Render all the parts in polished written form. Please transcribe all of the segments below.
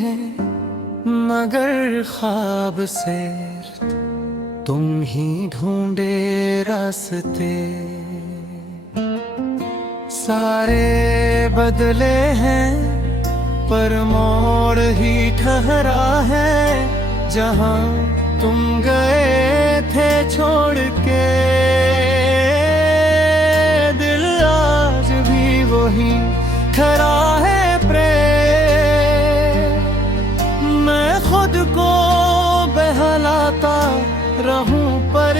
हैं मगर ख्वाब से तुम ही ढूंढे रास्ते। सारे बदले हैं पर मोड़ ही ठहरा है, जहां तुम गए थे छोड़ के। दिल आज भी वही खड़ा है प्रेम, मैं खुद को बहलाता रहूं पर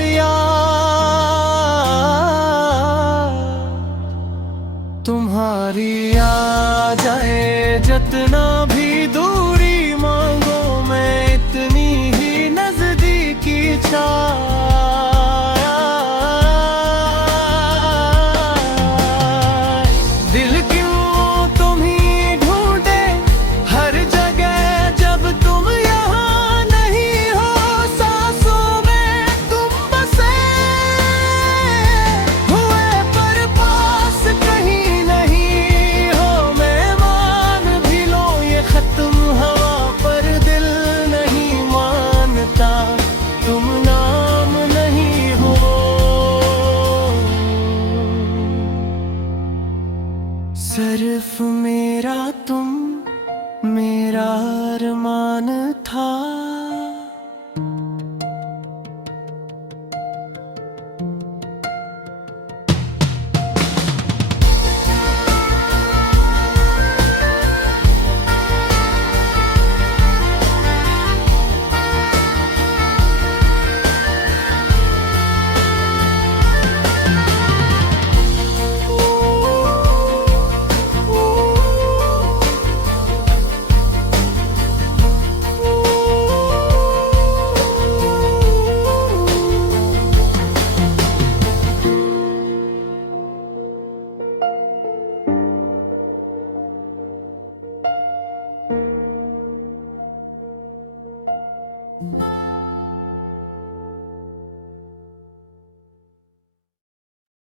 तुम्हारी आ जाए। जितना भी दूरी मांगो मैं इतनी ही नजदीकी छाया। दिल क्यों तुम ही ढूंढे हर जगह जब तुम यहाँ नहीं हो। सांसों में तुम बसे हुए पर पास कहीं नहीं हो। मैं मान भी लो ये खत्म हवा पर दिल नहीं मानता, तुम नाम नहीं हो। सिर्फ मेरा तुम मेरा अरमान था।